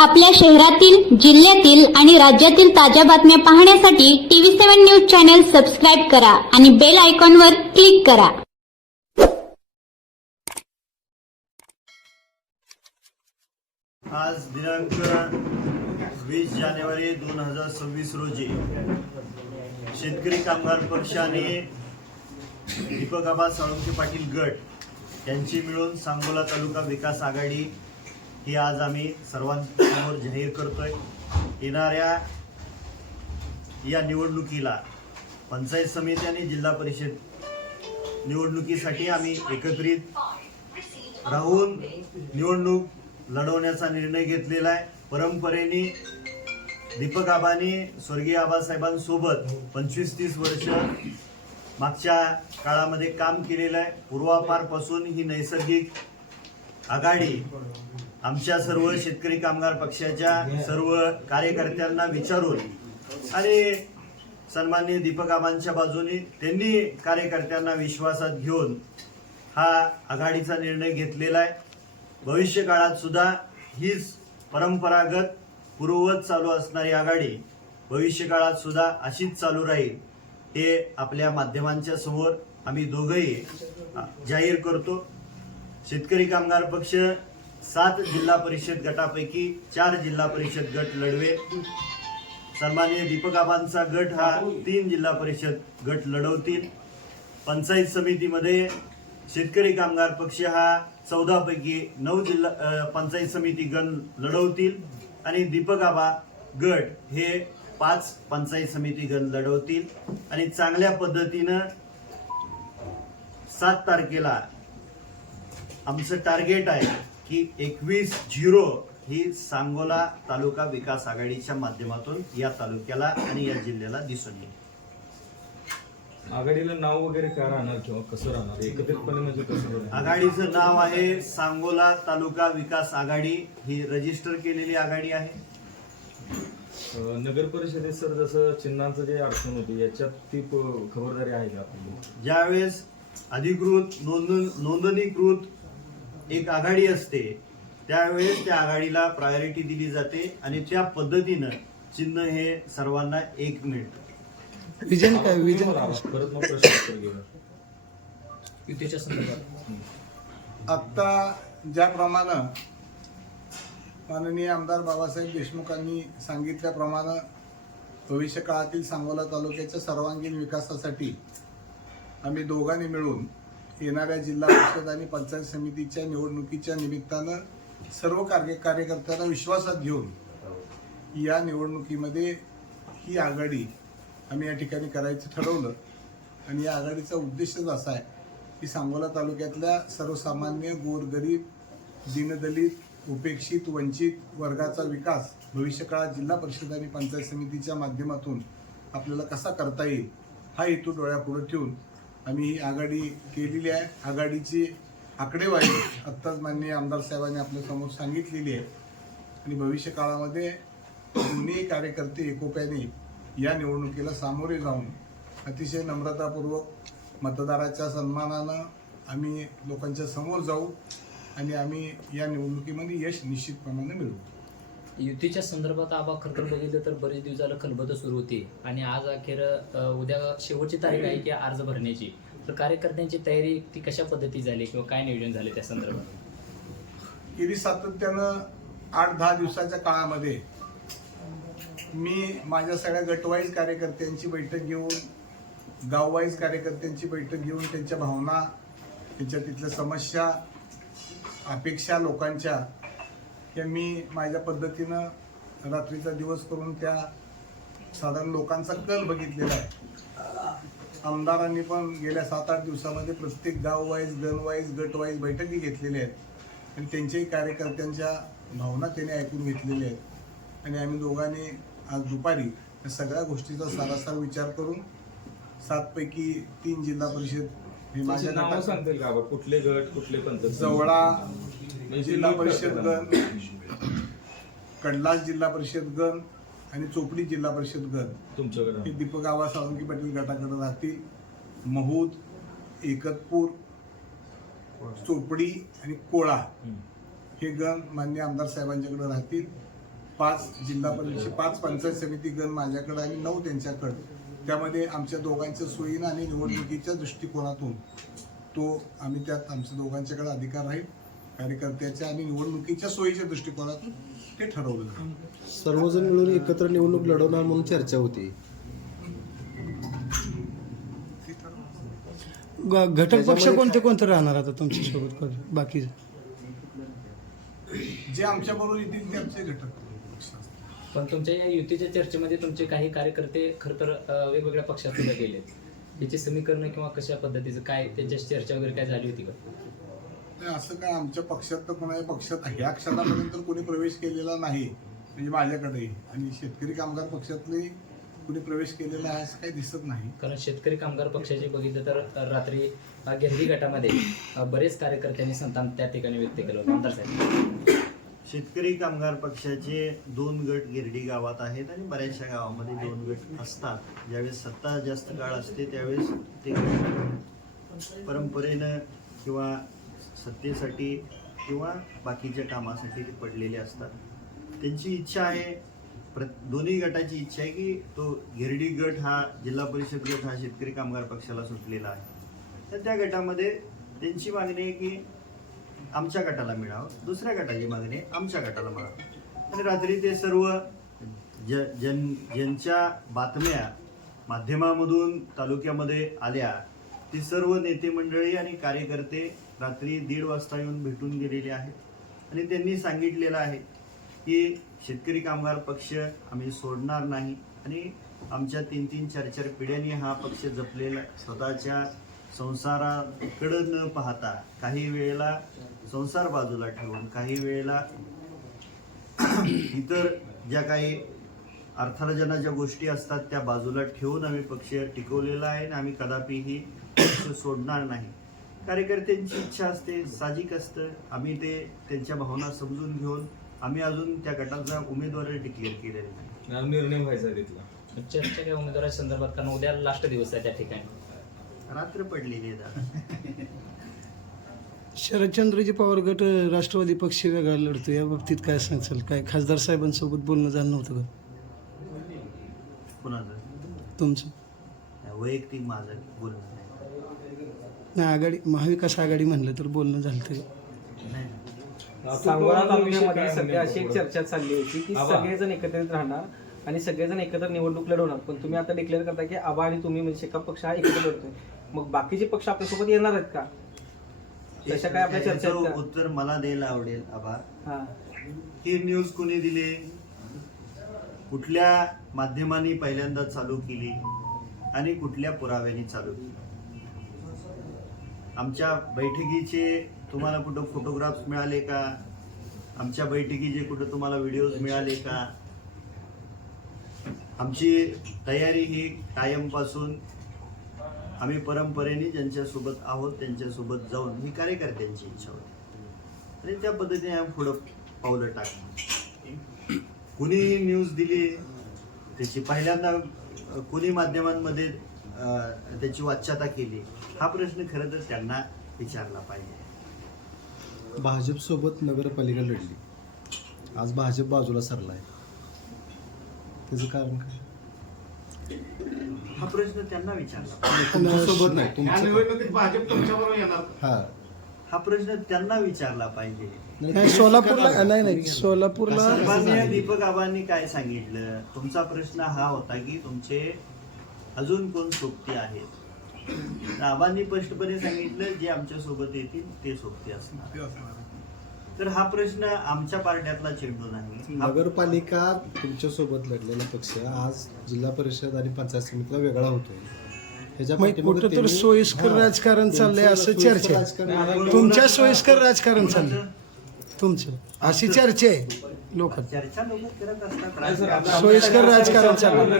आपल्या शहरातील जिल्ह्यातील आणि राज्यातील ताज्या बातम्या पाहण्यासाठी TV seven news channel subscribe करा आणि बेल आयकॉनवर क्लिक करा. आज दिनांक वीस जानेवारी दोन हजार सव्वीस रोजी शेतकरी कामगार पक्षाने दीपक आबा साळुंके पाटील गट यांची मिळून सांगोला तालुका विकास आघाडी ही आज आम्ही सर्वांसमोर जाहीर करतोय. येणाऱ्या या निवडणुकीला पंचायत समिती आणि जिल्हा परिषद निवडणुकीसाठी आम्ही एकत्रित राहून निवडणूक लढवण्याचा निर्णय घेतलेला आहे. परंपरेने दीपक आबांनी स्वर्गीय आबासाहेबांसोबत पंचवीस तीस वर्ष मागच्या काळामध्ये काम केलेलं आहे. पूर्वापारपासून ही नैसर्गिक आघाडी आमच्या सर्व शेतकरी कामगार पक्षाच्या सर्व कार्यकर्त्यांना विचारून आणि सन्माननीय दीपक आबांच्या बाजूने त्यांनी कार्यकर्त्यांना विश्वासात घेऊन हा आघाडीचा निर्णय घेतलेला आहे. भविष्य काळात सुद्धा हीच परंपरागत पूर्ववत चालू असणारी आघाडी भविष्य काळात सुद्धा अशीच चालू राहील हे आपल्या माध्यमांच्या समोर आम्ही दोघंही जाहीर करतो. शेतकरी कामगार पक्ष सात जिल्हा परिषद गटापैकी चार जिल्हा परिषद गट लढवे. सन्मान्य दीपक आबांचा गट हा तीन जिल्हा परिषद गट लढवतील. पंचायत समितीमध्ये शेतकरी कामगार पक्ष हा चौदा पैकी नऊ जिल्हा पंचायत समिती गण लढवतील आणि दीपकाबा गट हे पाच पंचायत समिती गण लढवतील. आणि चांगल्या पद्धतीनं सात तारखेला आमचं टार्गेट आहे. की एकवीस झिरो ही सांगोला तालुका विकास आघाडीच्या माध्यमातून या तालुक्याला आणि या जिल्ह्याला दिसून येईल. आघाडीला नाव वगैरे काय राहणार किंवा कसं राहणार? एकत्रितपणे म्हणजे कसं? आघाडीचं नाव आहे सांगोला तालुका विकास आघाडी. ही रजिस्टर केलेली आघाडी आहे. अं, नगर परिषदेत सर जसं चिन्हांचं जे अडचण होती याच्यात ती प- खबरदारी आहे का आपली? ज्यावेळेस अधिकृत नोंद नोंदणीकृत एक आघाडी असते त्यावेळेस त्या आघाडीला प्रायोरिटी दिली जाते आणि त्या पद्धतीनं चिन्ह हे सर्वांना एक मिळतं. विजन काय? विजन. परत मग युतीच्या संदर्भात. आत्ता ज्याप्रमाणे माननीय आमदार बाबासाहेब देशमुखांनी सांगितल्याप्रमाणे भविष्य काळातील सांगोला तालुक्याच्या सर्वांगीण विकासासाठी आम्ही दोघांनी मिळून येणाऱ्या जिल्हा परिषद आणि पंचायत समितीच्या निवडणुकीच्या निमित्तानं सर्व कार्य कार्यकर्त्यांना विश्वासात घेऊन या निवडणुकीमध्ये ही आघाडी आम्ही या ठिकाणी करायचं ठरवलं. आणि या आघाडीचा उद्देशच असा आहे की सांगोला तालुक्यातल्या सर्वसामान्य गोरगरीब दीनदलित उपेक्षित वंचित वर्गाचा विकास भविष्यकाळात जिल्हा परिषद आणि पंचायत समितीच्या माध्यमातून आपल्याला कसा करता येईल हा हेतू डोळ्यापुढे ठेवून आम्ही ही आघाडी केलेली आहे. आघाडीची आकडेवारी आत्ताच माननीय आमदार साहेबांनी आपल्यासमोर सांगितलेली आहे. आणि भविष्य काळामध्ये दोन्ही कार्यकर्ते एकोप्याने या निवडणुकीला सामोरे जाऊन अतिशय नम्रतापूर्वक मतदाराच्या सन्मानानं आम्ही लोकांच्या समोर जाऊ आणि आम्ही या निवडणुकीमध्ये यश निश्चितप्रमाणे मिळवू. युतीच्या संदर्भात आबा खरं तर बघितलं तर बरेच दिवसाला खलबत सुरू होती. आणि आज अखेर उद्या शेवटची तारीख आहे की अर्ज भरण्याची. तर कार्यकर्त्यांची तयारी ती कशा पद्धती झाली किंवा काय नियोजन झाले त्या संदर्भात? गेली सातत्यानं आठ दहा दिवसाच्या काळामध्ये मी माझ्या सगळ्या गटवाईज कार्यकर्त्यांची बैठक घेऊन गाववाईज कार्यकर्त्यांची बैठक घेऊन त्यांच्या भावना त्यांच्या तिथल्या समस्या अपेक्षा लोकांच्या या मी माझ्या पद्धतीनं रात्रीचा दिवस करून त्या साधारण लोकांचा कल बघितलेला आहे. आमदारांनी पण गेल्या सात आठ दिवसामध्ये प्रत्येक गाव वाईज गण वाईज गट वाईज बैठकी घेतलेल्या आहेत. आणि त्यांच्याही कार्यकर्त्यांच्या भावना त्यांनी ऐकून घेतलेल्या आहेत. आणि आम्ही दोघांनी आज दुपारी या सगळ्या गोष्टीचा सारासार विचार करून सातपैकी तीन जिल्हा परिषद हे माझ्या नाव सांगतील का? कुठले गट कुठले पंत जवळा जिल्हा लीड परिषद. गण. कडलास जिल्हा परिषद गण आणि चोपडी जिल्हा परिषद गण. हे तुमच्याकडे दीपक आबा सावंगी पाटील गटाकडे राहतील. महूद एकतपूर चोपडी आणि कोळा. हे गण मान्य आमदार साहेबांच्याकडे राहतील. पाच जिल्हा परिषद पाच पंचायत समिती गण माझ्याकडे आणि नऊ त्यांच्याकडे. त्यामध्ये आमच्या दोघांच्या सोयीनं आणि निवडणुकीच्या दृष्टिकोनातून तो आम्ही त्यात आमच्या दोघांच्याकडे अधिकार राहील. कार्यकर्त्याच्या आणि निवडणुकीच्या सोयीच्या दृष्टिकोनातून ते ठरवलं. सर्वजण मिळून एकत्र निवडणूक लढवणार म्हणून चर्चा होती. ग- घटक पक्ष कोणते कोणते राहणार आता तुमच्यासोबत बाकी जे आमच्या बरोबर येतील ते आमचे घटक पक्ष असतील. पण तुमच्या या युतीच्या चर्चेमध्ये तुमचे काही कार्यकर्ते खरं तर अ, वेगवेगळ्या पक्षात सुद्धा गेलेत याची समीकरण किंवा कशा पद्धतीचं काय त्यांच्याशी चर्चा वगैरे काय झाली होती का नाही, असं काय आमच्या पक्षात तर कोणाच्या पक्षात ह्या क्षणापर्यंत कोणी प्रवेश केलेला नाही म्हणजे माझ्याकडेही. आणि शेतकरी कामगार पक्षातले कोणी प्रवेश केलेला आहे असं काही दिसत नाही. कारण शेतकरी कामगार पक्षाचे बघितलं तर रात्री गिरडी गटामध्ये बरेच कार्यकर्त्यांनी संताप त्या ठिकाणी व्यक्त केलं होतं. आमदार साहेब. शेतकरी कामगार पक्षाचे दोन गट गिरडी गावात आहेत आणि बऱ्याचशा गावामध्ये दोन गट असतात. ज्यावेळेस सत्ता जास्त काळ असते त्यावेळेस ते परंपरेनं किंवा सत्तेसाठी किंवा बाकीच्या कामासाठी ते पडलेले असतात. त्यांची इच्छा आहे प्र दोन्ही गटाची इच्छा आहे की तो गिरडी गट हा जिल्हा परिषद गट हा शेतकरी कामगार पक्षाला सुटलेला आहे. तर त्या गटामध्ये त्यांची मागणी आहे की आमच्या गटाला मिळावं दुसऱ्या गटाची मागणी आहे आमच्या गटाला मिळावं. आणि रात्री ते सर्व ज जन ज्यांच्या बातम्या माध्यमामधून तालुक्यामध्ये आल्या ती सर्व नेते मंडळी आणि कार्यकर्ते रात्री दीड वाजता येऊन भेटून गेलेले आहेत. आणि त्यांनी सांगितलेलं आहे की शेतकरी कामगार पक्ष आम्ही सोडणार नाही आणि आमच्या तीन तीन चार चार पिढ्यांनी हा पक्ष जपलेला स्वतःच्या संसाराकडं न पाहता काही वेळेला संसार बाजूला ठेवून काही वेळेला इतर ज्या काही अर्थार्जना ज्या गोष्टी असतात त्या बाजूला ठेवून आम्ही पक्ष टिकवलेला आहे आणि आम्ही कदापिही पक्ष सोडणार नाही. कार्यकर्त्यांची इच्छा असते साहजिक असतं. आम्ही ते त्यांच्या भावना समजून घेऊन आम्ही अजून त्या गटाचा उमेदवार डिक्लेअर केलेला नाही निर्णय व्हायचा तिथला. चर्चा काय उमेदवाराच्या संदर्भात कारण उद्या लास्ट दिवस आहे त्या ठिकाणी. रात्र पडलेली आहे दादा. शरदचंद्रजी पवार गट राष्ट्रवादी पक्ष वेगळा लढतो. या बाबतीत काय सांगचाल काय खासदार साहेबांसोबत बोलणं झालं नव्हतं का? कुणाचं? तुमचं? वैयक्तिक माझं बोलणं नाही. नाही आघाडी महाविकास आघाडी म्हणलं तर बोलणं झालं ना. सांगोला तालुक्यामध्ये काय सध्या अशी एक? चर्चा चालली होती की आबा. सगळेजण एकत्रित राहणार आणि सगळेजण एकत्र निवडणूक लढवणार पण तुम्ही आता डिक्लेअर करता की आबा आणि तुम्ही म्हणजे शेका पक्ष हा एकत्र लढतोय मग बाकीचे पक्ष आपल्यासोबत येणार आहेत का तशा काय आपल्या चर्चा आहेत याचं का? उत्तर मला द्यायला आवडेल आभार हा ही न्यूज कोणी दिली कुठल्या माध्यमांनी पहिल्यांदा चालू केली आणि कुठल्या पुराव्याने चालू केली आमच्या बैठकीचे तुम्हाला कुठं फोटोग्राफ्स मिळाले का? आमच्या बैठकीचे कुठं तुम्हाला व्हिडिओज मिळाले का? आमची तयारी ही कायमपासून आम्ही परंपरेने ज्यांच्यासोबत आहोत त्यांच्यासोबत जाऊन ही कार्यकर्त्यांची इच्छा होती. आणि त्या पद्धतीने आम्ही पुढं पावलं टाकलं. कुणी न्यूज दिली त्याची पहिल्यांदा कुणी माध्यमांमध्ये त्याची वाच्यता केली हा प्रश्न खरं तर त्यांना विचारला पाहिजे. भाजपसोबत नगरपालिका लढली. आज भाजप बाजूला सरलाय. त्याचं कारण काय? हा प्रश्न त्यांना विचारला नाही निवडणुकीत भाजप तुमच्याबरोबर येणार. हा. हा प्रश्न त्यांना विचारला पाहिजे. नाही सोलापूरला नाही नाही सोलापूरला दीपक आबांनी काय सांगितलं? तुमचा प्रश्न हा होता की तुमचे अजून कोण सोबती आहेत? आबांनी स्पष्टपणे सांगितलं जे आमच्यासोबत येतील ते सोबती असणार. तर हा प्रश्न आमच्या पार्ट्यातला चेंडू नाही. नगरपालिका तुमच्यासोबत लढलेला पक्ष आज जिल्हा परिषद आणि पंचायत समितीला वेगळा होतोय. कुठं तर सोयीस्कर राजकारण चाललंय असं चर्चा आहे. तुमच्या सोयीस्कर राजकारण चाललंय. तुमचं. अशी चर्चा आहे लोक चर्चा लोक करत असतात सोयीस्कर राजकारण चाललंय.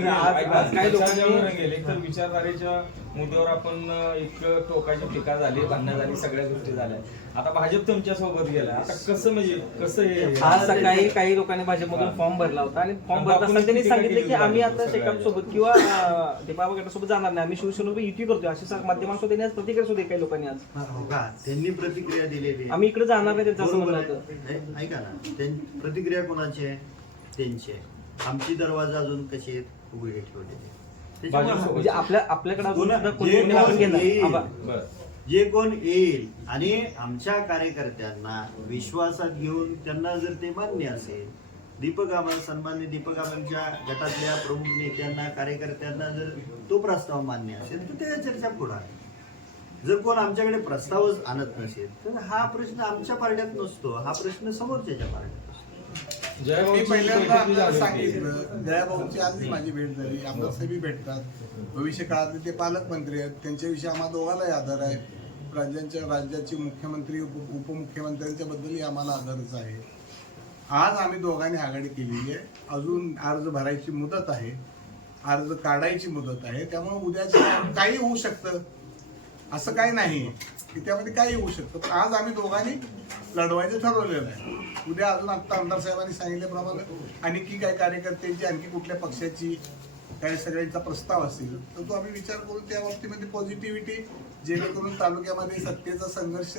मुद्द्यावर आपण इतकं टोकाची टीका झाली भांडणं झाली सगळ्या गोष्टी झाल्या. आता भाजप तुमच्यासोबत गेला. आता कसं म्हणजे कसं हे आज सकाळी काही लोकांनी भाजपमधून फॉर्म भरला होता आणि फॉर्म भरत असताना त्यांनी सांगितलं की आम्ही आता शेकाप सोबत किंवा अं, ते बाबा गटासोबत जाणार नाही. आम्ही शिवसेनेसोबत युती करतोय. अशी सा- माध्यमांसोबत त्यांनी आज प्रतिक्रिया सुद्धा काही लोकांनी आज. हो का? त्यांनी प्रतिक्रिया दिलेली आहे. आम्ही इकडे जाणार नाही त्यांचं असं बरोबर म्हणणं आहे. होतं नाही, ऐका ना. त्यां- प्रतिक्रिया कोणाची आहे? त्यांची आहे. आमची दरवाजा अजून कसे आहेत? उघडे ठेवलेले म्हणजे आपल्या आपल्याकडे अजून पुन्हा सुद्धा कोणी जे कोणी आपण कोण घेणार येईल, आबा. बर. जे कोण येईल आणि आमच्या कार्यकर्त्यांना विश्वासात घेऊन त्यांना जर ते मान्य असेल दीपक आबां सन्मान्य दीपक आबांच्या गटातल्या प्रमुख नेत्यांना कार्यकर्त्यांना जर तो प्रस्ताव मान्य असेल तर त्या चर्चा पुढे आहे. जर कोण आमच्याकडे प्रस्तावच आणत नसेल तर हा प्रश्न आमच्या पारड्यात नसतो. हा प्रश्न समोरच्याच्या पारड्यात. असतो मी पहिल्यांदा आपल्याला. सांगितलं जयाभाऊची माझी भेट झाली आमदार साहेबी भेटतात. भविष्य काळातले ते पालकमंत्री आहेत त्यांच्याविषयी आम्हाला दोघांनाही आदर आहे. राज्यांच्या राज्याचे मुख्यमंत्री उप उपमुख्यमंत्र्यांच्या बद्दलही आम्हाला आदरच आहे. आज आम्ही दोघांनी आघाडी केलेली आहे. अजून अर्ज भरायची मुदत आहे. अर्ज काढायची मुदत आहे. त्यामुळे उद्याच्या काही होऊ शकतं. असं काही नाही. की त्यामध्ये काही होऊ शकतं? पण आज आम्ही दोघांनी लढवायचं ठरवलेलं आहे. उद्या अजून आत्ता आमदार साहेबांनी सांगितल्याप्रमाणे आणखी काही कार्यकर्त्यांची आणखी कुठल्या पक्षाची काही सगळ्यांचा प्रस्ताव असेल तर तो आम्ही विचार करून त्या बाबतीमध्ये पॉझिटिव्हिटी जेणेकरून तालुक्यामध्ये सत्तेचा संघर्ष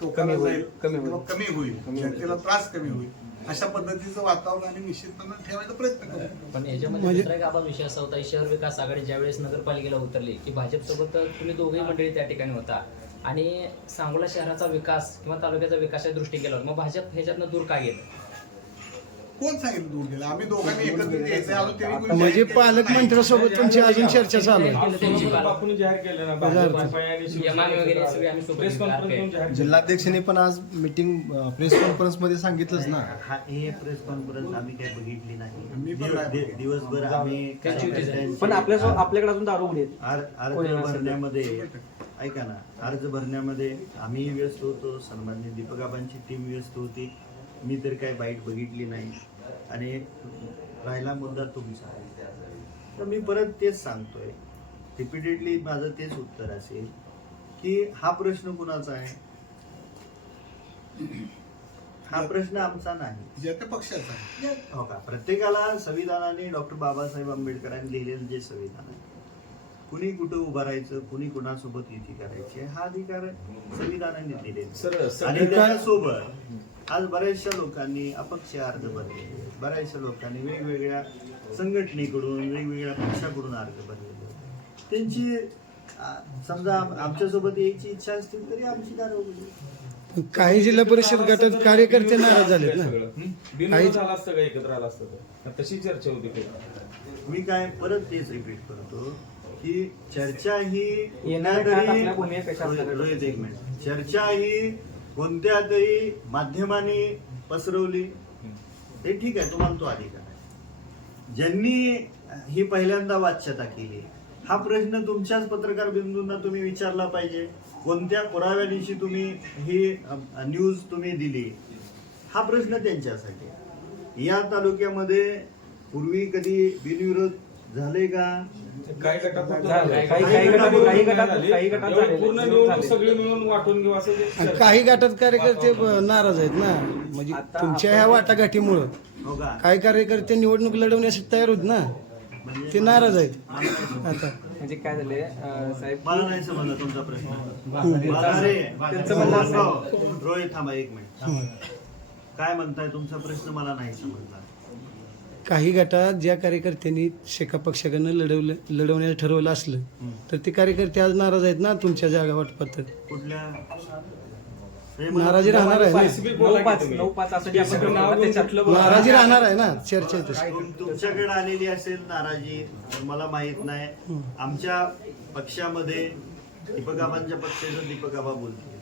टोकाला कमी होईल, जाईल कमी होईल. किंवा कमी होईल. कमी होईल. जनतेला त्रास कमी होईल. अशा पद्धतीचं वातावरण आम्ही निश्चितपणे ठेवायचा प्रयत्न करू. पण याच्यामध्ये दुसरा एक आबा विषय असा होता शहर विकास आघाडी ज्यावेळेस नगरपालिकेला उतरली की भाजपसोबत तुम्ही दोघेही मंडळी त्या ठिकाणी होता. आणि सांगोला शहराचा विकास किंवा तालुक्याचा विकासाच्या दृष्टी केला मग भाजप ह्याच्यातनं दूर का गेलं कोण सांगितलं दूर गेलं आम्ही दोघांनी एकत्रित यायचं अजून त्यांनी कोणी म्हणजे जाहीर केलं नाही. पालकमंत्र्यांसोबत तुमची अजून चर्चा चालू आहे केलं त्यांची आपण पालक. आपण जाहीर केलं ना हजार भाजप आणि यमामी शिवसेना वगैरे सगळे आम्ही सोबत प्रेस कॉन्फरन्स आहे. पण जाहीर केलं. जिल्हाध्यक्षांनी पण आज मीटिंग प्रेस कॉन्फरन्समध्ये सांगितलंच ना हा हे प्रेस कॉन्फरन्स आम्ही काही बघितली नाही मी पण दिव- नाही दि- बघितली. दिवसभर आम्ही त्याची पण आपल्या आपल्याकडे अजून दारू उघडे. आर- अर्ज. भरण्यामध्ये ऐका ना अर्ज भरण्यामध्ये आम्ही व्यस्त होतो सन्मान्य दीपक आबांची टीम व्यस्त होती. मी तर काही बाईट बघितली नाही. आणि राहिला मुद्दा तुमचा. तर मी परत तेच सांगतोय. रिपीटेडली माझं तेच उत्तर असेल की हा प्रश्न कुणाचा आहे? हा प्रश्न आमचा नाही. पक्षाचा आहे. हो का? प्रत्येकाला संविधानाने डॉक्टर बाबासाहेब आंबेडकरांनी लिहिलेलं जे संविधान आहे. कुणी कुठं उभं राहायचं कुणी कुणासोबत युती करायची हा अधिकार संविधानाने दिलेला सर आणि सगळे त्याच्यासोबत आज बऱ्याचशा लोकांनी अपक्ष अर्ज भरले बऱ्याचशा लोकांनी वेगवेगळ्या संघटनेकडून वेगवेगळ्या पक्षाकडून अर्ज भरलेले त्यांची समजा आम- आमच्यासोबत यायची इच्छा असतील तरी आमची दारं काही जिल्हा परिषद गटात कार्यकर्ते नाराज झालेत ना? बिनविरोध काही- झाला असतं का? एकत्र आला असतं तर? तशी चर्चा होती. मी काय परत तेच रिपीट करतो. की चर्चा ही येणाऱ्या कुठल्या काळात तरी- आपल्या भूमिका कशा असणार आहेत? रोहित, एक मिनिट चर्चा ही कोणत्या तरी माध्यमाने पसरवली. हे ठीक आहे तुम्हाला तो अधिकार आहे. ज्यांनी ही पहिल्यांदा वाच्यता केली हा प्रश्न तुमच्याच पत्रकार बिंदूंना तुम्ही विचारला पाहिजे. कोणत्या पुराव्यानिशी तुम्ही ही अ, न्यूज तुम्ही दिली? हा प्रश्न त्यांच्यासाठी आहे. या तालुक्यामध्ये पूर्वी कधी बिनविरोध झाले का? काही गटात. काही काही- काही काही गटात गटात- काही नाही गटात- झाली. काही गटात एवढी झालेले. पूर्ण झाले. निवडणूक सगळी मिळून वाटून घेऊ असं ते आणि चर्चा. काही गटात कार्यकर्ते ब- नाराज आहेत ना. म्हणजे तुमच्या ह्या वाटाघाटीमुळं. हो का? काही कार्यकर्ते निवडणूक लढवण्यासाठी तयार होत ना. म्हणजे ते नाराज आहेत. आता. म्हणजे काय झाले साहेब? मला नाही समजला तुमचा प्रश्न. रोहित थांबा एक मिनिट. काय म्हणताय? तुमचा प्रश्न मला नाही समजला. काही गटात ज्या कार्यकर्त्यांनी शेका पक्षाकडनं लढवलं लढवण्याचं ठरवलं असलं तर ते कार्यकर्ते आज नाराज आहेत ना तुमच्या जागा वाटपात हे नाराजी राहणार आहे ना. नाराजी राहणार आहे ना? चर्चा आहे तशी. तुम- तुमच्याकडे आलेली असेल नाराजी मला माहीत नाही. आमच्या पक्षामध्ये दीपकाबांच्या पक्षाचं दीपकाबा बोलतील.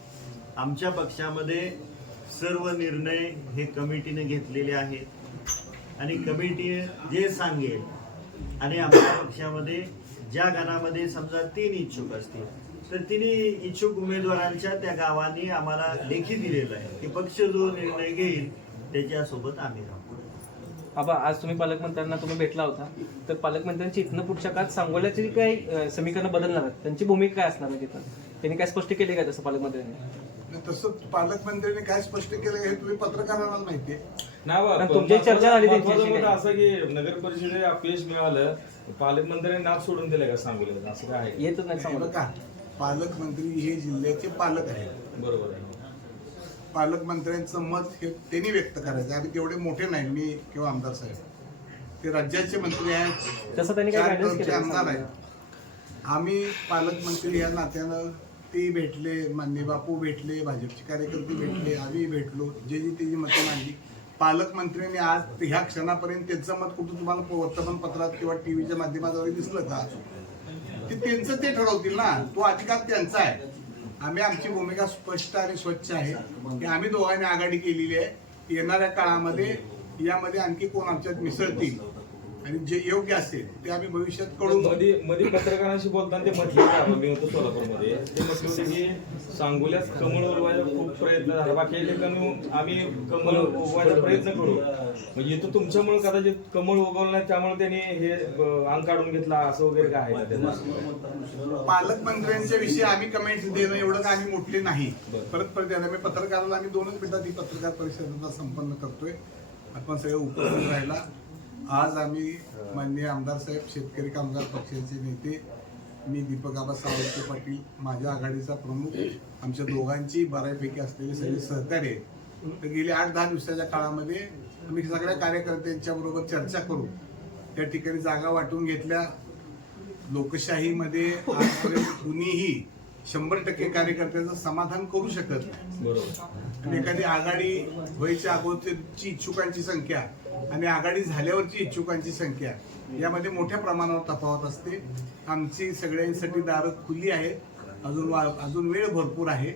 आमच्या पक्षामध्ये सर्व निर्णय हे कमिटीने घेतलेले आहेत. आणि कमिटी जे सांगेल आणि आमच्या पक्षामध्ये ज्या गणामध्ये समजा तीन इच्छुक असतील तर तिन्ही इच्छुक उमेदवारांच्या त्या गावांनी आम्हाला लेखी दिलेलं आहे की पक्ष जो निर्णय घेईल त्याच्यासोबत आम्ही राहू. आबा आज तुम्ही पालकमंत्र्यांना तुम्ही भेटला होता. तर पालकमंत्र्यांची इथनं पुढच्या काळात सांगोल्याची काही समीकरणं बदलणार आहेत त्यांची भूमिका काय असणार आहे तिथं? त्यांनी काय स्पष्ट केली काय तसं पालकमंत्र्यांनी? तसं पालकमंत्र्यांनी काय स्पष्ट केलं हे तुम्ही पत्रकारांना माहिती आहे. नाही बा, पण तुमची चर्चा झाली त्यांची महत्वाचं अशी मुद्दा काय? असं की नगर परिषदेला अपयश मिळालं पालकमंत्र्यांनी नाव सोडून दिलं का सांगू असं काय आहे? येतच नाही हे बघा पालकमंत्री हे जिल्ह्याचे पालक आहेत. बरोबर आहे. पालकमंत्र्यांचं मत हे त्यांनी व्यक्त करायचं आम्ही तेवढे मोठे नाही मी किंवा आमदार साहेब. ते राज्याचे मंत्री आहेत. तसं त्यांनी काय चार guidance टर्मचे केलं आमदार आहेत. आम्ही पालकमंत्री या नात्यानं ते भेटले मान्य बापू भेटले भाजपचे कार्यकर्ते भेटले आम्ही भेटलो जे जी त्याची मतं मांडली. पालकमंत्र्यांनी आज ह्या क्षणापर्यंत त्यांचं मत कुठं तुम्हाला वर्तमानपत्रात किंवा टीव्हीच्या माध्यमाद्वारे दिसलं का? ते त्यांचं ते ठरवतील ना. तो अधिकार त्यांचा आहे. आम्ही आमची भूमिका स्पष्ट आणि स्वच्छ आहे. की आम्ही दोघांनी आघाडी केलेली आहे. येणाऱ्या काळामध्ये यामध्ये आणखी कोण आमच्यात मिसळतील? आणि जे योग्य असेल ते आम्ही भविष्यात कळून मध्ये मध्ये पत्रकारांशी बोलताना ते म्हटले मी होतो सोलापूरमध्ये. ते म्हटले होते की सांगोल्यात कमळ उगवायचा खूप प्रयत्न झाला. बाकी ठिकाणी आम्ही कमळ उगवायचा प्रयत्न करू. म्हणजे इथं तुमच्यामुळे कदाचित कमळ उगवलं नाही त्यामुळे त्यांनी हे अंग काढून घेतला असं वगैरे काय आहे? पालकमंत्र्यांच्या विषयी आम्ही कमेंट्स देणं एवढं काय आम्ही मोठे नाही. परत परत येणार मी पत्रकाराला आम्ही दोनच मिनिटात ही पत्रकार परिषदेचा संपन्न करतोय. आपण सगळे उपस्थित राहिला. आज आम्ही माननीय आमदार साहेब शेतकरी कामगार पक्षाचे नेते मी दीपक आबा सावंत पाटील माझ्या आघाडीचा प्रमुख आमच्या दोघांची बऱ्यापैकी असलेले सगळे सहकार्य आहेत. तर गेल्या आठ दहा दिवसाच्या काळामध्ये आम्ही सगळ्या कार्यकर्त्यांच्या बरोबर चर्चा करू त्या ठिकाणी जागा वाटून घेतल्या लोकशाहीमध्ये कुणीही शंभर टक्के कार्यकर्त्याचं समाधान करू शकत नाही. बरोबर. आणि एखादी आघाडी व्हायच्या अगोदरची इच्छुकांची संख्या आणि आघाडी झाल्यावरची इच्छुकांची संख्या यामध्ये मोठ्या प्रमाणावर तफावत असते. आमची सगळ्यांसाठी दारं खुली आहेत. अजून अजून वेळ भरपूर आहे.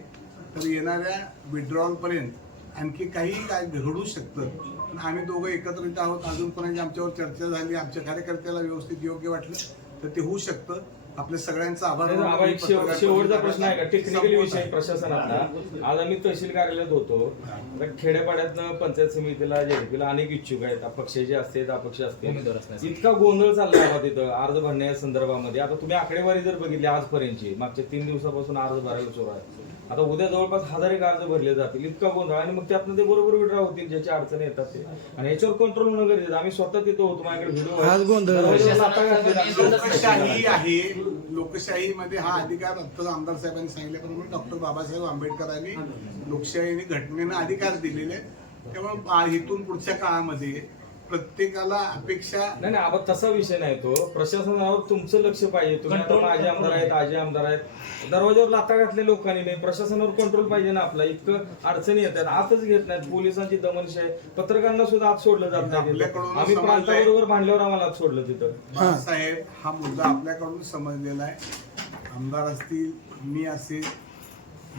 तर येणाऱ्या withdrawal पर्यंत आणखी काही काय घडू शकतं. पण आम्ही दोघं एकत्रित आहोत. अजून कोणाची आमच्यावर चर्चा झाली आमच्या कार्यकर्त्याला व्यवस्थित योग्य वाटलं तर ते होऊ शकतं. आपल्या सगळ्यांचा आभार एक शेव- शेवटचा प्रश्न आहे का? टेक्निकल विषय आहे. प्रशासनातला आज आम्ही तहसील कार्यालयात होतो. आता खेड्यापाड्यातनं पंचायत समितीला जेडपीला अनेक इच्छुक आहेत. अपक्षाचे असतील अपक्ष उमेदवार असतील. इतका गोंधळ चाललाय आबा तिथं अर्ज भरण्या संदर्भामध्ये. आता तुम्ही आकडेवारी जर बघितली आजपर्यंतची मागच्या तीन दिवसापासून अर्ज भरायला सुरू आहे. आता उद्या जवळपास हजार एक अर्ज भरले जातील इतका गोंधळ आणि मग त्यातनं ते बरोबर विड्रा होतील ज्याच्या अडचणी येतात ते आणि याच्यावर कंट्रोल होणं गरजेचं. आम्ही स्वतः तिथं होतो माझ्याकडे व्हिडिओ आहे. लोकशाही आहे लोकशाहीमध्ये हा अधिकार आता आमदार साहेबांनी सांगितल्याप्रमाणे डॉक्टर बाबासाहेब आंबेडकरांनी लोकशाहीने घटनेनं अधिकार दिलेले आहेत. त्यामुळे इथून पुढच्या काळामध्ये प्रत्येकाला अपेक्षा नाही नाही आपण तसा विषय नाही तो. प्रशासनावर तुमचं लक्ष पाहिजे. तुम्ही आता माझे आमदार आहेत आजी आमदार आहेत. दरवाज्यावर लाता घातल्या लोकांनी नाही. प्रशासनावर कंट्रोल पाहिजे ना आपला. इतकं अडचणी येतात. आतच घेत नाहीत. पोलिसांची दमनशाही पत्रकारांना सुद्धा आत सोडलं जात नाही आपल्याकडून. आम्ही समजलंय. प्रांताबरोबर भांडल्यावर आम्हाला आत सोडलं तिथं. बाळासाहेब हा मुद्दा आपल्याकडून समजलेला आहे. आमदार असतील मी असेल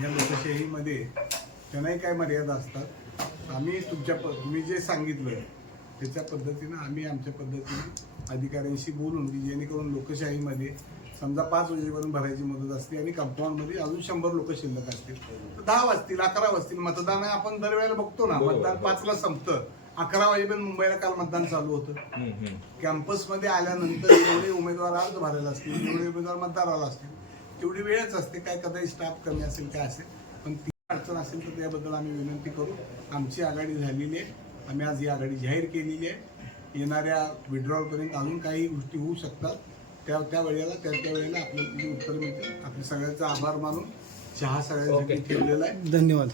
या लोकशाहीमध्ये त्यांनाही काय मर्यादा असतात. आम्ही तुमच्या प- तुम्ही जे सांगितलं त्याच्या पद्धतीनं आम्ही आमच्या पद्धतीने अधिकाऱ्यांशी बोलून की जेणेकरून लोकशाहीमध्ये समजा पाच वाजेपर्यंत भरायची मुदत असते आणि कंपाऊंडमध्ये अजून शंभर लोक शिल्लक असतील. तर दहा वाजतील अकरा वाजतील मतदान आपण दरवेळेला बघतो ना. मतदान पाचला संपतं. अकरा वाजेपर्यंत मुंबईला काल मतदान चालू होतं. कॅम्पसमध्ये आल्यानंतर जेवढे उमेदवार अर्ज भरायला असतील जेवढे उमेदवार मतदाराला असतील तेवढी वेळच असते. काय कदाचित स्टाफ कमी असेल काय असेल. पण ती अडचण असेल तर त्याबद्दल आम्ही विनंती करू. आमची आघाडी झालेली आहे. आम्ही आज ही आघाडी जाहीर केलेली आहे. येणाऱ्या विड्रॉलपर्यंत अजून काही गोष्टी होऊ शकतात. त्या त्या वेळेला त्या त्या वेळेला आपल्याला उत्तर मिळतील आपल्या सगळ्यांचा आभार मानून चहा सगळ्यांसाठी ठेवलेला आहे. धन्यवाद.